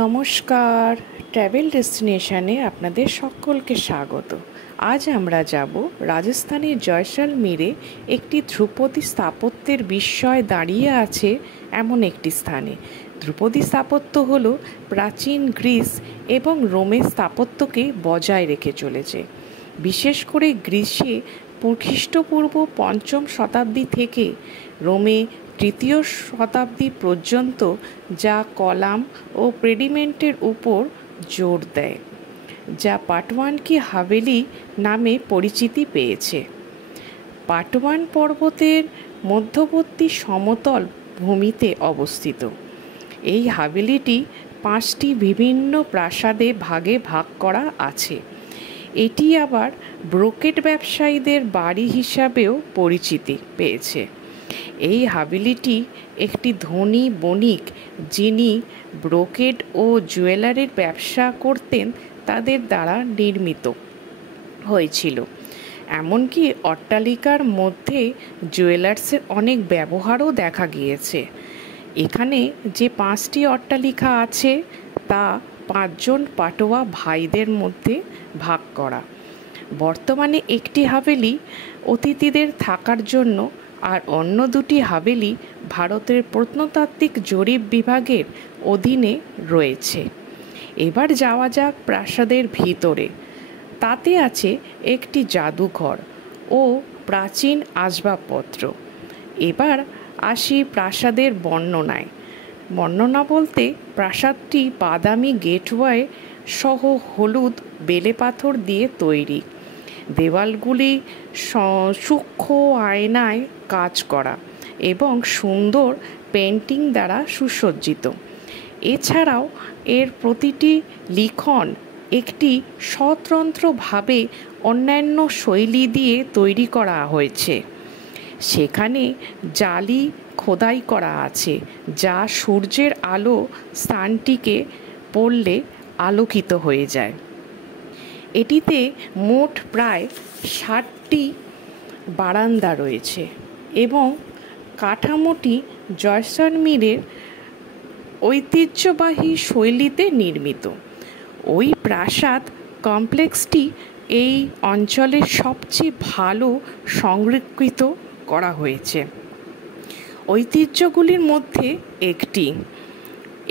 নমস্কার, ট্র্যাভেল ডেস্টিনেশনে আপনাদের সকলকে স্বাগত। আজ আমরা যাব রাজস্থানের জয়সলমীরে একটি ধ্রুপদী স্থাপত্যের বিস্ময় দাঁড়িয়ে আছে এমন একটি স্থানে। ধ্রুপদী স্থাপত্য হল প্রাচীন গ্রিস এবং রোমের স্থাপত্যকে বজায় রেখে চলেছে। বিশেষ করে গ্রিসে খ্রিস্টপূর্ব ৫ম শতাব্দী থেকে রোমে ৩য় শতাব্দী পর্যন্ত যা কলাম ও পেডিমেন্টের উপর জোর দেয়, যা পাটওয়ান কি হাভেলি নামে পরিচিতি পেয়েছে। পাটওয়ান পর্বতের মধ্যবর্তী সমতল ভূমিতে অবস্থিত এই হাভেলিটি ৫টি বিভিন্ন প্রাসাদে ভাগে ভাগ করা আছে। এটি আবার ব্রোকেট ব্যবসায়ীদের বাড়ি হিসাবেও পরিচিতি পেয়েছে। এই হাভেলিটি একটি ধনী বণিক, যিনি ব্রোকেট ও জুয়েলারির ব্যবসা করতেন, তাদের দ্বারা নির্মিত হয়েছিল। এমনকি অট্টালিকার মধ্যে জুয়েলার্সের অনেক ব্যবহারও দেখা গিয়েছে। এখানে যে ৫টি অট্টালিকা আছে তা ৫জন পাটোয়া ভাইদের মধ্যে ভাগ করা। বর্তমানে একটি হাভেলি অতিথিদের থাকার জন্য আর অন্য দুটি হাভেলি ভারতের প্রত্নতাত্ত্বিক জরিপ বিভাগের অধীনে রয়েছে। এবার যাওয়া যাক প্রাসাদের ভিতরে। তাতে আছে একটি জাদুঘর ও প্রাচীন আসবাবপত্র। এবার আসি প্রাসাদের বর্ণনায়। বর্ণনা বলতে প্রাসাদটি বাদামি গেটওয়ে সহ হলুদ বেলে পাথর দিয়ে তৈরি। দেওয়ালগুলি সূক্ষ্ম আয়নায় কাজ করা এবং সুন্দর পেন্টিং দ্বারা সুসজ্জিত। এছাড়াও এর প্রতিটি লিখন একটি স্বতন্ত্রভাবে অন্যান্য শৈলী দিয়ে তৈরি করা হয়েছে। সেখানে জালি খোদাই করা আছে, যা সূর্যের আলো স্থানটিকে পড়লে আলোকিত হয়ে যায়। এটিতে মোট প্রায় ৬০টি বারান্দা রয়েছে এবং কাঠামোটি জয়সলমীরের ঐতিহ্যবাহী শৈলীতে নির্মিত। ওই প্রাসাদ কমপ্লেক্সটি এই অঞ্চলের সবচেয়ে ভালো সংরক্ষিত করা হয়েছে ঐতিহ্যগুলির মধ্যে একটি।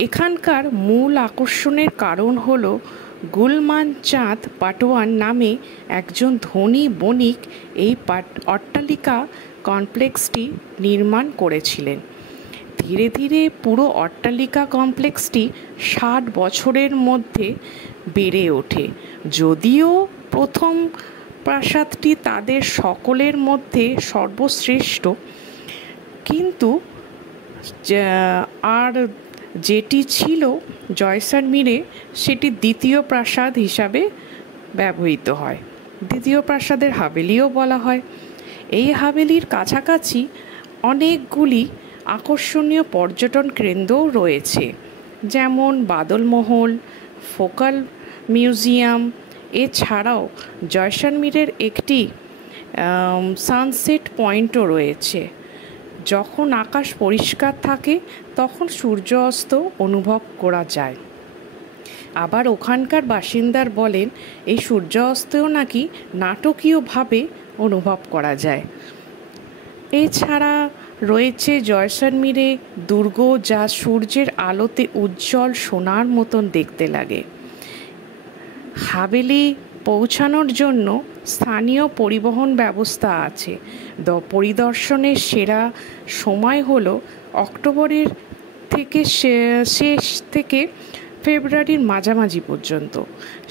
এখানকার মূল আকর্ষণের কারণ হল গুলমান চাঁদ পাটওয়ান নামে একজন ধনী বণিক এই অট্টালিকা কমপ্লেক্সটি নির্মাণ করেছিলেন। ধীরে ধীরে পুরো অট্টালিকা কমপ্লেক্সটি ৬০ বছরের মধ্যে বেড়ে ওঠে। যদিও প্রথম প্রাসাদটি তাদের সকলের মধ্যে সর্বশ্রেষ্ঠ, কিন্তু আর যেটি ছিল জয়সলমীরে সেটি দ্বিতীয় প্রাসাদ হিসাবে ব্যবহৃত হয়। দ্বিতীয় প্রাসাদের হাভেলিও বলা হয়। এই হাভেলির কাছাকাছি অনেকগুলি আকর্ষণীয় পর্যটন কেন্দ্রও রয়েছে, যেমন বাদলমহল, ফোকাল মিউজিয়াম। এছাড়াও জয়সলমীরের একটি সানসেট পয়েন্টও রয়েছে। যখন আকাশ পরিষ্কার থাকে তখন সূর্য অস্ত অনুভব করা যায়। আবার ওখানকার বাসিন্দার বলেন এই সূর্য অস্তও নাকি নাটকীয়ভাবে অনুভব করা যায়। এছাড়া রয়েছে জয়সলমীরে দুর্গ, যা সূর্যের আলোতে উজ্জ্বল সোনার মতন দেখতে লাগে। হাভেলি পৌঁছানোর জন্য স্থানীয় পরিবহন ব্যবস্থা আছে। পরিদর্শনের সেরা সময় হলো অক্টোবরের থেকে শেষ থেকে ফেব্রুয়ারির মাঝামাঝি পর্যন্ত।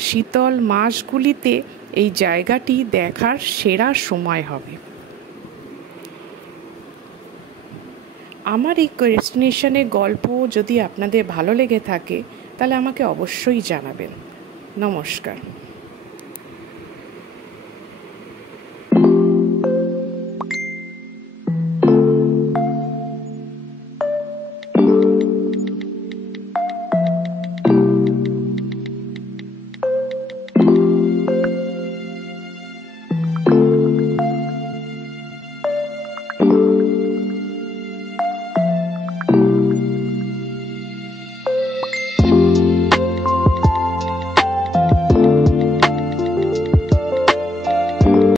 শীতল মাসগুলিতে এই জায়গাটি দেখার সেরা সময় হবে। আমার এই ডেস্টিনেশনের গল্প যদি আপনাদের ভালো লেগে থাকে তাহলে আমাকে অবশ্যই জানাবেন। নমস্কার।